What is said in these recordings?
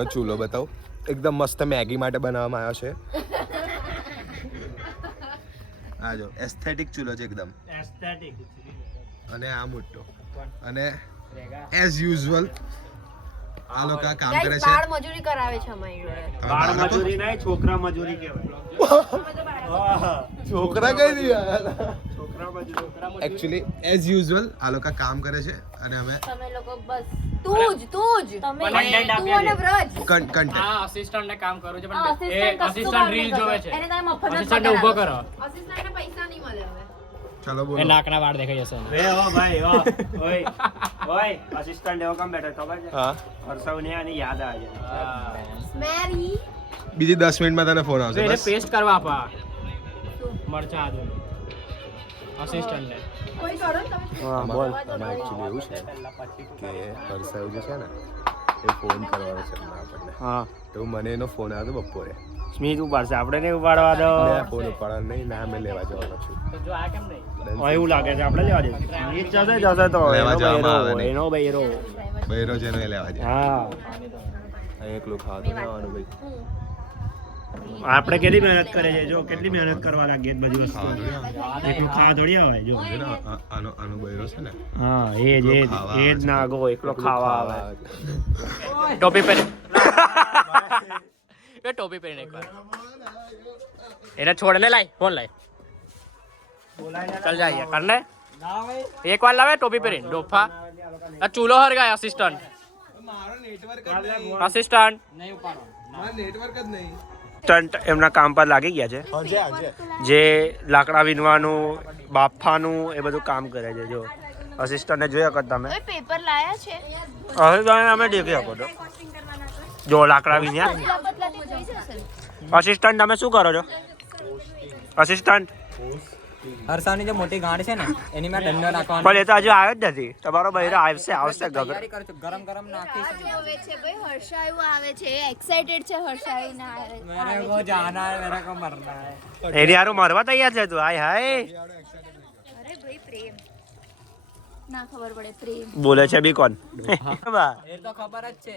નાનો ચૂલો બતાવો. એકદમ મસ્ત મેગી માટે બનાવવામાં આવ્યો છે. આ જો એસ્થેટિક ચૂલો છે એકદમ એસ્થેટિક. અને આ મોટો અને એઝ યુઝ્યુઅલ આ લોકો કામ કરે છે. બાળ મજૂરી કરાવે છે અમારી જોડે. બાળ મજૂરી નહીં, છોકરા મજૂરી કહેવાય. છોકરા કઈ દીધા છોકરા મજૂરી. એકચ્યુઅલી એઝ યુઝ્યુઅલ આ લોકો કામ કરે છે અને અમે તમે લોકો બસ તું જ તમે તું અને વ્રજ કન્ટેન્ટ આ અસિસ્ટન્ટ ને કામ કરું છે પણ એ assistant અસિસ્ટન્ટ રીલ જોવે છે. એને તમે મફત અસિસ્ટન્ટ ને ઊભો કરો. અસિસ્ટન્ટ ને પૈસા નહીં મળે હવે. ચલો એ બોલો. નાકના વાળ દેખાઈ જશે. વે ઓ ભાઈ ઓ ઓય અસિસ્ટન્ટ એવો કામ બેઠો ખબર છે? હા હર્ષવને આની યાદ આવે છે. મેરી બીજી 10 મિનિટમાં તને ફોન આવશે એને બસ. પેસ્ટ કરવા આપા મરચા આદુ અસિસ્ટન્ટ ને. કોઈ કરો ને તમે. હા બોલ. આમાં એકચ્યુઅલી એવું છે કે હર્ષવ જે છે ને એ ફોન કરવાનો છે આપણને. હા તો મને એનો ફોન આવ્યો બપોરે. સ્મિત ઉપાડશે, આપણે નહીં ઉપાડવા દો. મેં ફોન ઉપાડવાનો નહીં ના મેં લેવા જવાનો છું. તો જો આ કેમ નહીં એવું લાગે છે આપણે લેવા જઈએ. સ્મિત જશે તો લેવા જવામાં આવે નહીં. એનો બૈરો. બૈરો જેનો એ લેવા જાય. હા એકલું ખાવા તો જવાનું ભાઈ. આપણે કેટલી મહેનત કરે છે, જો કેટલી મહેનત કરવા લાગીએ બધી વસ્તુ. એકલું ખાવા થોડી આવે જો. છે ને આનો બૈરો છે ને હા એ જ ના ગો એકલો ખાવા આવે. ટોપી પહેરે એ ટોપી પહેરીને એકવાર એને છોડ ને લાય ફોન લાય ચલ જાય કરને એક વાર લાવે ટોપી પહેરીને ડોફા આ ચૂલો હરગાય અસિસ્ટન્ટ અસિસ્ટન્ટ સ્ટન્ટ એમના કામ પર લાગી ગયા છે, જે લાકડા વીણવાનું બાફાનું એ બધું કામ કરે છે. જો અસિસ્ટન્ટને જોયા કર તમે. ઓય પેપર લાયા છે. હવે તો અમે દેખી શકો છો. જો લાકડા વીણ્યા. બદલાતી થઈ જશે. અસિસ્ટન્ટ તમે શું કરો છો? અસિસ્ટન્ટ હરસાની જે મોટી ગાંઠ છે ને એની માં દંડો નાખવાનો. પણ એ તો હજુ આવ્યો જ નથી. તમારો બૈરો આવશે ગભરા. તૈયારી કરું છું, ગરમ ગરમ નાખીશ. આવે છે ભાઈ હર્ષાયુ આવે છે એક્સાઇટેડ છે હર્ષાયુ ના મેરે કો જાના હે, મેરે કો મરના હે. એની હારું મરવા તૈયાર છે તું. હાય હાય અરે ભાઈ પ્રેમ ના ખબર પડે પ્રેમ બોલે છે બી કોણ? એ તો ખબર જ છે.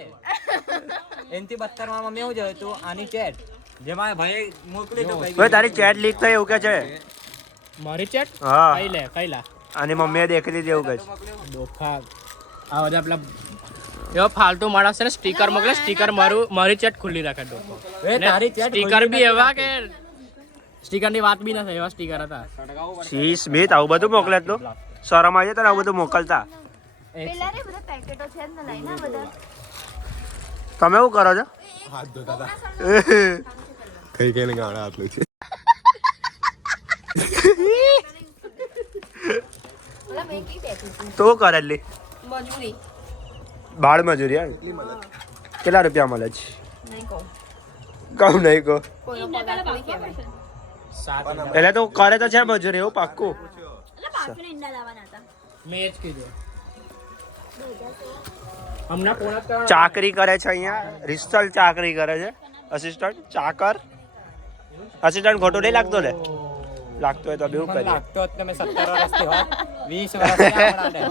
એનથી 72 માં મમ્મી એવું જોયું તું આની ચેટ જેમાં ભાઈ મોકલી તો ભાઈ તારી ચેટ લીક થઈ એવું કે છે. મારી ચેટ હા કઈ લે કઈ લા અને મમ્મીએ દેખી લીધી એવું કે છે. ડોફા આ બધા પેલા એવો ફાલતુ માણસ છે ને સ્ટીકર મોકલે સ્ટીકર મારી ચેટ ખુલ્લી રાખે ડોફો. એ તારી ચેટ સ્ટીકર બી એવા કે સ્ટીકર ની વાત બી ના થાય એવા સ્ટીકર હતા. સી સ્મિત આવું બધું મોકલે તું? શરમ આવી તને આવું બધું મોકલતા? પેલા રે બધા પેકેટો છે ને લઈને બધા તમે શું કરો છો? હાથ ધોતા હતા. કઈ કઈને ગાણા આટલું છે. ઓલા મેં કી બેઠી છું તો શું કરે લી? મજૂરી બાળ મજૂરી યાર. કેટલા રૂપિયા મળે છે? નહીં કહું કહું નહીં કહો. કોઈનો પગાર થોડી કહેવાય. એટલે તો કરે તો છે મજૂરી એવું પાક્કું. મેં જ કીધું હમણાં ફોન જ કરવાનો. ચાકરી કરે છે અહીંયા. રિસ્ટલ ચાકરી કરે છે. અસિસ્ટન્ટ ચાકર. અસિસ્ટન્ટ ખોટું નહીં લાગતો ને? લાગતો હોય તો બેવું કરીએ. લાગતો હોત તમે 17 વર્ષથી હોત 20 વર્ષથી આપણા ને.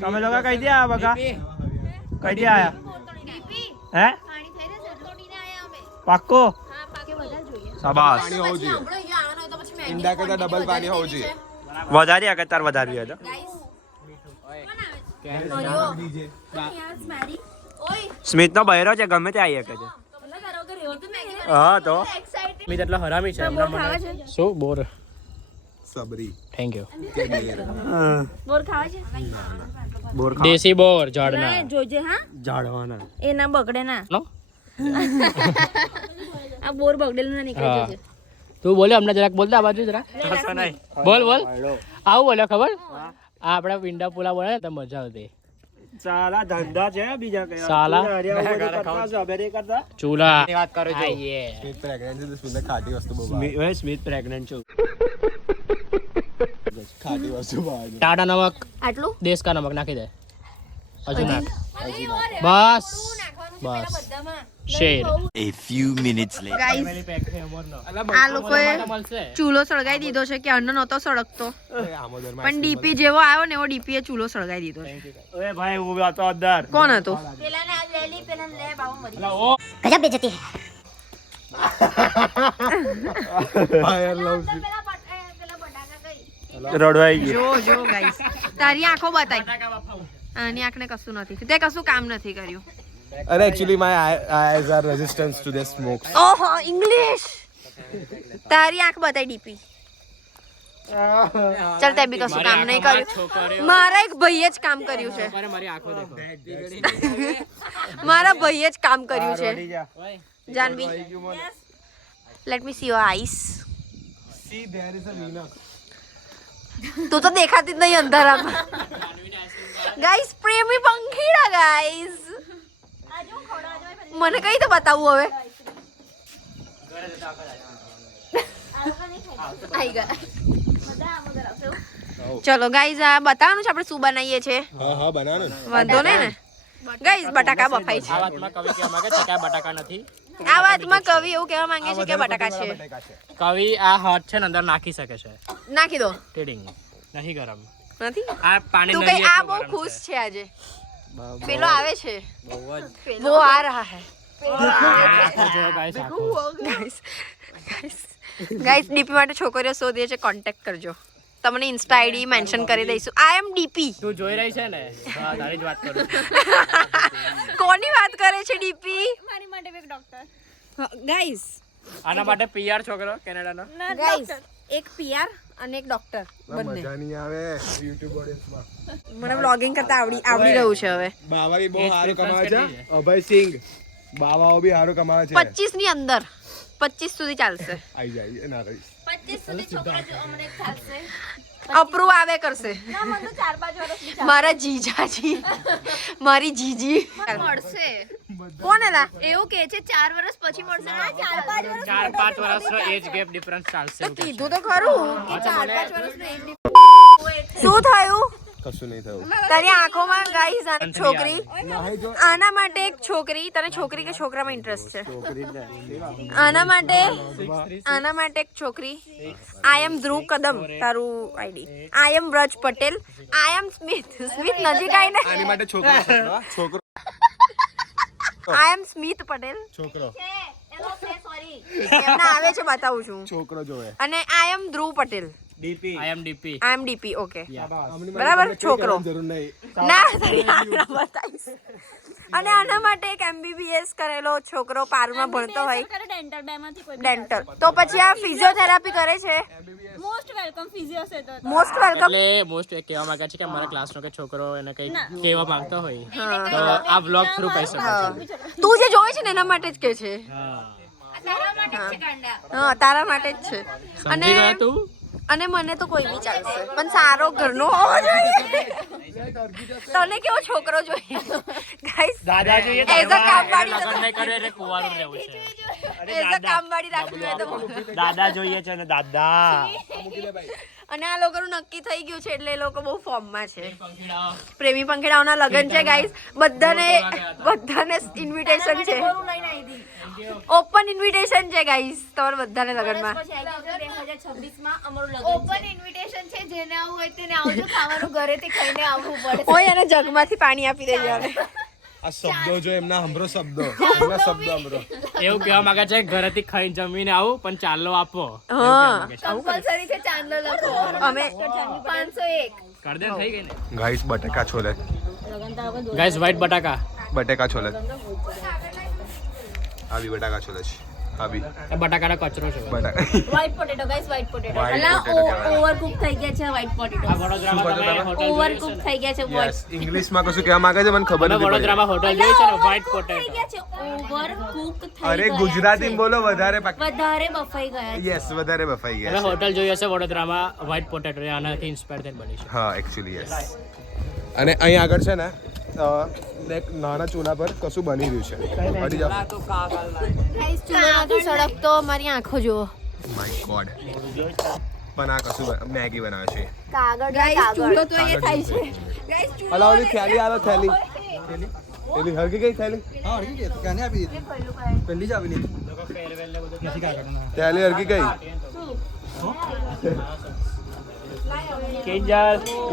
તમે લોકો કઈ દે આયા બકા? કઈ દે આયા? હે પાણી થઈ રહેશે એટલે તોડીને આયા અમે પાક્કો? હા પાકે વધારે જોઈએ શાબાશ. પાણી હોવું જોઈએ. હમણાં અહીંયા આવવાનો તો પછી મેગી ઈંડા કરતા ડબલ પાણી હોવું જોઈએ. વધારી આગળ તાર વધારવી હોય તો. સ્મિત નો બહેરો છે ગમે તે આવી શકે છે. હા તો સ્મિત એટલો હરામી છે હમણાં મને શું બોર સબરી થેન્ક યુ બોર ખાવા છે બોર દેશી બોર ઝાડના જોજે હા ઝાડવાના. એ ના બગડે ના નો આ બોર બગડેલું ના નીકળે હા. જોજે તું બોલ્યો હમણાં જરાક બોલતા આ બાજુ જરા હસો નહીં. બોલ આવું બોલ્યો ખબર આ આપડા પિંડા પુલા બોલે ને તો મજા આવતી. સાલા ધંધા છે બીજા કઈ. સાલા. કરતા ચૂલા ની વાત કરું છું. આઈએ સ્મિત પ્રેગ્નન્ટ છે તો સ્મિતને ખાટી વસ્તુ બહુ ભાવે. સ્મિત પ્રેગ્નન્ટ છું. ખાટી વસ્તુ ભાવે. ટાટા નમક આટલું દેશ કા નમક નાખી દે હજુ નાખ બસ બસ share A few minutes later. આ લોકોએ ચૂલો સળગાઈ દીધો છે કે અન્ન નતો સળગતો પણ ડીપી જેવો આવ્યો ને એવો ડીપી એ ચૂલો સળગાઈ દીધો છે. ઓય ભાઈ હું હતો અંદર કોણ હતો? गजब बेइज्जती है ફાયર લવ રડવાઈ ગયું. જો જો ગાઈસ તારી આંખો બતાય. આની આંખને કશું નથી તે કશું કામ નથી કર્યું. અરે actually my eyes are resistance to the smoke. ઓહો ઇંગ્લિશ. તારી આંખ બતાય ડીપી. ચાલ તે બી કશું કામ નહીં કર્યું. મારા એક ભાઈએ જ કામ કર્યું છે. મારી આંખો દેખો મારા ભાઈએ જ કામ કર્યું છે. Janvi let me C your eyes. See there is a winner. તું તો દેખાતી જ નહીં અંધારામાં. ગાઈસ પ્રેમી પંખીડા ગાઈસ. મને કઈ તો બતાવવું હવે. આઈ ગયા. ચલો ગાઈસ આ બતાવવાનું છે આપણે શું બનાવીએ છીએ. હા બનાવો ને. વાંધો નહીં ને. ગાઈસ બટાકા બફાઈ છે. આ વાતમાં કવિ કહેવા માંગે છે કે આ બટાકા નથી. આ વાતમાં કવિ એવું કહેવા માંગે છે કે બટાકા છે. કવિ આ હોટ છે ને અંદર નાખી શકે છે. નાખી દો. ટેડિંગ નહીં ગરમ. નથી આ પાણી તું નહીં કઈ આ એટલું બહુ ગરમ ખુશ છે. છે આજે. પેલો આવે છે. બહુ જ वो आ रहा है. આંખો જોયો guys, આંખો. ગાઈસ ડીપી માટે છોકરીઓ શોધીએ છે કોન્ટેક્ટ કરજો. તમને ઇન્સ્ટા આઈડી મેન્શન કરી દઈશું. આઈ એમ ડીપી. તું જોઈ રહી છે ને હા તારી જ વાત કરું છું. કોની વાત કરે છે ડીપી? મારી માટે એક ડોક્ટર. ગાઈસ આના માટે પીઆર છોકરો કેનેડાનો. ગાઈસ એક પીઆર અને એક ડોક્ટર બંને. મજા નહીં આવે YouTube ઓડિયન્સમાં. મને વ્લોગિંગ કરતા આવડી રહ્યું છે હવે. બાવારી બહુ Age સારું difference કમાવે છે. કેટલી છે? અભય સિંહ બાવાઓ બી સારું કમાવે છે. 25 ની અંદર 25 સુધી ચાલશે. આઈ જાય ના રહીશ. 25 સુધી છોકરા જો અમને ચાલશે. અપ્રૂવ આવે કરશે. ના મને તો 4-5 વર્ષ મારા જીજાજી મારી જીજી મળશે. કોણ એલા એવું કહે છે 4 વર્ષ પછી મળશે. 4-5 વર્ષ 4-5 વર્ષનો એજ ગેપ ડિફરન્સ ચાલશે એવું કહે છે. કીધું તો ખરું કે 4-5 વર્ષનો એજ શું થયું? કશું નહીં થયું. તારી આંખોમાં ગાઈસ આની છોકરી આના માટે એક છોકરી તને છોકરી કે છોકરામાં ઇન્ટરેસ્ટ છે? આના માટે એક છોકરી. આઈ એમ ધ્રુવ કદમ તારું આઈડી. આઈ એમ વ્રજ પટેલ. આઈ એમ સ્મિથ નજીક આવીને આની માટે છોકરો આઈ એમ સ્મિથ પટેલ. છોકરો એમના આવે છે બતાવું છું. છોકરો જોવે. અને આઈ એમ ધ્રુવ પટેલ. આઈ એમ ડીપી. આઈ એમ ડીપી. ઓકે બરાબર છોકરો જરૂર નહીં. ના તારી આંખના બતાવીશ. અને આના માટે એક એમબીબીએસ કરેલો છોકરો પારુમાં ભણતો હોય ડેન્ટલ તો પછી આ ફિઝિયોથેરાપી કરે છે. Most welcome. એટલે મોસ્ટ કહેવા માંગે છે કે અમારા ક્લાસનો કે છોકરો એને કંઈક કહેવા માંગતો હોય તો આ વ્લોગ થ્રુ કહી શકો છો. તું જે જોવે છે ને એના માટે જ કે છે. હા હા તારા માટે જ છે. સમજી ગયો તું. અને મને તો કોઈ બી ચાલશે પણ સારો ઘરનો હોવો જોઈએ. તને કેવો છોકરો જોઈએ? ગાઈસ દાદા જોઈએ એઝ અ કામવાળી લગ્ન નહીં કરે એટલે કુંવારું રહેવું છે. એઝ અ કામવાળી રાખવી હોય તો બોલ. દાદા જોઈએ છે ને દાદા. અને આ લોકોનું નક્કી થઈ ગયું છે એટલે એ લોકો બહુ ફોર્મમાં છે. પ્રેમી પંખીડાઓના લગ્ન છે ગાઈસ. બધાને ઇન્વિટેશન છે. ઓપન ઇન્વિટેશન છે ગાઈસ તમારે બધાને લગ્નમાં. ઓપન ઇન્વિટેશન છે જેને આવવું હોય તેને આવજો. ખાવાનું ઘરેથી ખાઈને આવવું પડે. ઓય અને જગમાંથી પાણી આપી દેજો. આ શબ્દો જો એમના હંભરો શબ્દો હંભરો. એવું કહેવા માંગે છે ઘરેથી ખાઈને જમીને આવું પણ ચાલો આપો. હા કમ્પલસરી છે ચાંદલો લખો. અમે 501 કર દે થઈ ગઈ ને ગાઈસ બટેકા છોલે. ગાઈસ વ્હાઈટ બટાકા. બટેકા છોલે. આવી બટાકા છોલે છે. આવી એ બટાકાનો કચરો છે. બટાકા white potato guys white potato. White અલા potato કહેવાય. ઓવરકુક થઈ ગયા છે વ્હાઈટ પોટેટો. આ વડોદરામાં તમે હોટલ ઓવરકુક થઈ ગયા છે યસ ઇંગ્લિશમાં કશું કહેવા માંગે છે મને ખબર તમે નથી પડી. વડોદરામાં હોટલ જોઈ છે ને વ્હાઈટ થઈ પોટેટો. ગયા છે. ઓવરકુક થઈ અરે ગયા ગુજરાતી છે. બોલો વધારે વધારે બફાઈ ગયા છે. યસ વધારે બફાઈ તમે ગયા છે. હોટલ જોઈ હશે વડોદરામાં વ્હાઈટ પોટેટો આનાથી ઇન્સ્પાયર થઈને બની છે. હા એકચ્યુઅલી યસ. અને અહીં આગળ છે ને એક નાના ચૂલા પર કશું બની રહ્યું છે. હટી જાઓ. ગાઈસ ચૂલો નથી સળગતો. મારી આંખો જુઓ. My God. પણ આ કશું મેગી બનાવે છે. કાગળ ગાઈસ ચૂલો તો એ થાય છે. અલા ઓલી થેલી આલો થેલી. પેલી હરકી ગઈ થેલી થેલી હરકી ગઈ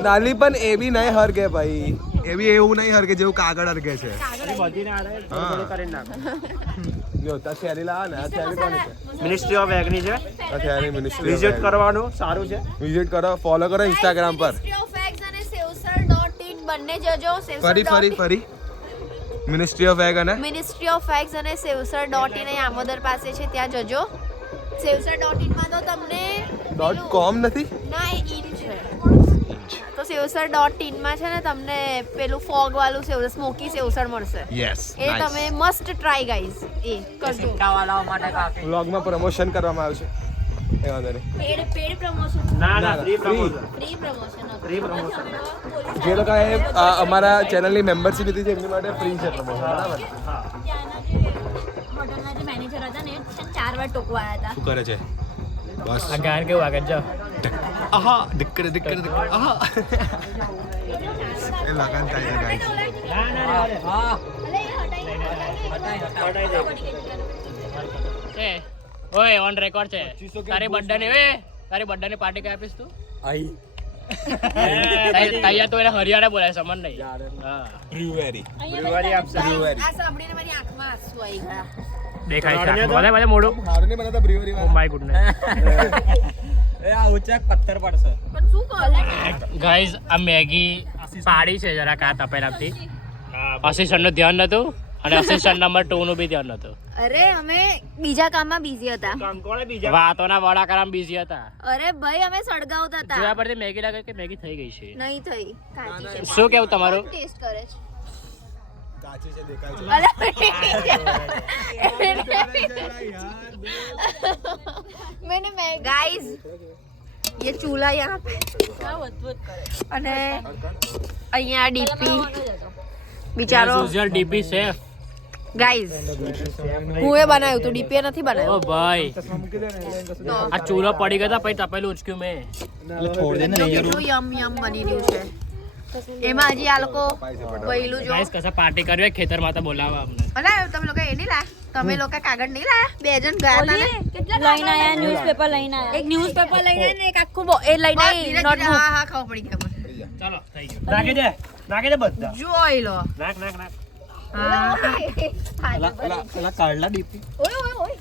નાલી પણ એ બી નહીં હરગે ભાઈ એ બી એવું નહીં હરગે જેવું કાગળ હરગે છે જો તા થેલી લાવ ને આ થેલી કોની છે મિનિસ્ટ્રી ઓફ એગ્રી છે આ થેલી મિનિસ્ટ્રી વિઝિટ કરવાનું સારું છે વિઝિટ કરો ફોલો કરો ઇન્સ્ટાગ્રામ પર બંને જજો ફરી મિનિસ્ટ્રી ઓફ એગ અને મિનિસ્ટ્રી ઓફ ફેક્સ અને સેવસર.in અહીં આમોદર પાસે છે ત્યાં જજો સેવસર.in માં તો તમને .com નથી ના એ ઇન છે તો સેવસર.in માં છે ને તમને પેલું ફોગ વાળું સેવસર સ્મોકી સેવસર મળશે યસ એ તમે મસ્ટ ટ્રાય ગાઈઝ એ કરજો સિક્કાવાળાઓ માટે કાફી વ્લોગમાં પ્રમોશન કરવામાં આવ્યું છે એ વાંધો નહીં પેડ પ્રમોશન ના ફ્રી પ્રમોશન ફ્રી પ્રમોશન જે લોકોએ અમારા ચેનલની મેમ્બરશિપ લીધી છે એમની માટે ફ્રી છે પ્રમોશન બરાબર હોટલના જે મેનેજર હતા ને 4 વાર ટોકવાયા હતા શું કરે છે બસ આ ગાન કેવું આગળ જાઓ આહા દિક્કર આહા એ લગન થાય છે ગાઈસ છે ઓય ઓન રેકોર્ડ છે તારી બર્થડે ની ઓય તારી બર્થડે ની પાર્ટી કઈ આપીશ તું તૈયાર તો એને હરિયાણા બોલાય સમન નહીં હા બ્રુવેરી આ સાંભળીને મારી આંખમાં આંસુ આવી ગયા દેખાય છે બધા મોઢું હારું નહીં બનાતા બ્રુવેરી ઓ માય ગુડનેસ એ આ ઊંચા પથ્થર પડશે પણ શું કહો ગાઈઝ આ મેગી પાડી છે જરાક આ તપેલાથી અસિસ્ટન્ટ નું ધ્યાન નતું અને અસિસ્ટન્ટ નંબર 2 નું બી ધ્યાન નતું અરે અમે બીજા કામમાં બિઝી હતા વાતોના વડા કરવામાં બિઝી હતા અરે ભાઈ અમે સળગાવતા હતા જોયા પરથી મેગી લાગે કે મેગી થઈ ગઈ છે નહીં થઈ કાચી છે શું કેવું તમારું ટેસ્ટ કરે છે કાચી છે દેખાય છે मैंने गाइस ये चूल्हा यहाँ पे અને અહીંયા ડીપી બિચારો યુઝર ડીપી સેફ ગાઈસ હું એ બનાવ્યું તું ડીપી નથી ઓ બનાવ્યું ભાઈ આ ચૂલો પડી ગયો પછી તપેલું ઉચક્યું મેં કેટલું યમ યમ બની રહ્યું છે એમાં હજી આ લોકો વહેલું જો ગાઈસ કસા પાર્ટી કરવી હોય ખેતરમાં તો બોલાવા અમને અલા તમે લોકો એ નહીં લાયા તમે લોકો કાગળ નહીં લાયા બે જણ ગયા હતા ને લઈને આયા ન્યૂઝપેપર લઈને આયા એક ન્યૂઝપેપર લઈને આયા ને એક આખું એ લઈને બસ, ધીરે ધીરે, હા હા ખબર પડી ગઈ મને. ચાલો થઈ ગયું નાખી દે બધા જોઈ લો નાખ હા કાઢલા ડીપી ઓય ઓય ઓય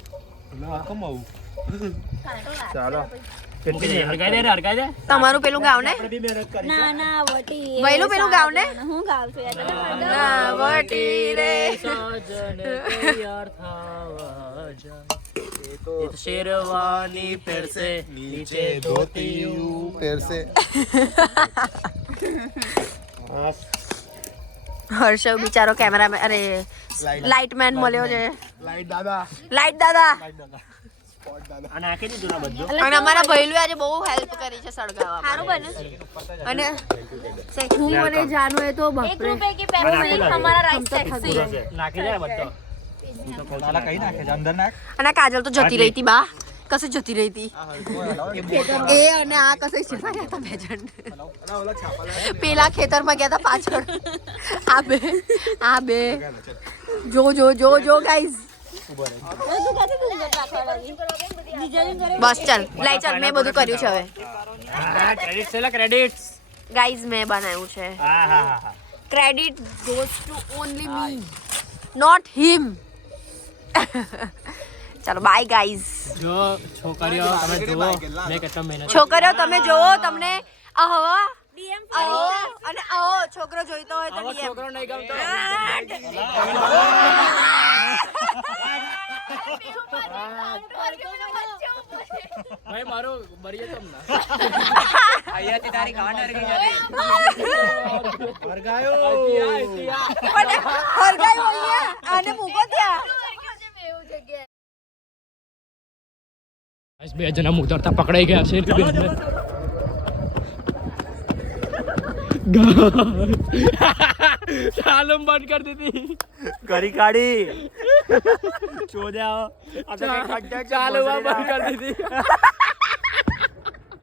ચાલો હરગાઈ દે તમારું પેલું ગાવ ને ના ના વટી એ વહેલું પેલું ગાવ ને હું ગાવ છું યાર તમે ના વટી રે સજન તૈયાર થવા જાય તો શેરવાની પહેરશે નીચે ધોતી પહેરશે હર્ષવ બિચારો કેમેરા અરે લાઇટમેન મળ્યો છે લાઈટ દાદા લાઇટ દાદા આ નાખી દીધું ના બધું અને અમારા ભૈલું આજે બહુ હેલ્પ કરી છે સળગાવવામાં સારું બને અને હું અને જાનુ એ તો एक બાપરે रुपए की पेप्सी हमारा राइट सेक्सी નાખી દે બધો તાલા કઈ નાખે છે અંદર નાખ અને આ કાજલ તો જતી રહી હતી બા કસે જતી રહી હતી એ અને આ કસે શીખવા ગયા હતા બે જણ પેલા ખેતરમાં ગયા હતા પાછળ આ બે જો ગાઈઝ બસ ચાલ લાઈ ચાલ મેં બધું કર્યું છે હવે ક્રેડિટ છે ક્રેડિટ્સ ગાઈઝ મેં બનાવ્યું છે હા credit goes to only me not him ચાલો બાય ગાઈઝ જો છોકરીઓ તમે જુઓ મેં કેટલા મહેનત છોકરીઓ તમે જોવો તમને આવો અને આવો છોકરો જોઈતો હોય તો આવો DM છોકરો નહીં ગમતો ભાઈ મારો બરીએ તમને અહીંયાથી તારી ગાંડ હરગી પણ હરગાયું અહીંયા આને મૂકો ત્યાં બે જણા ઉતરતા પકડાઈ ગયા છે ચાલુ બંધ કરી દીધી કરી કાઢી ચાલુ બંધ કરી દીધી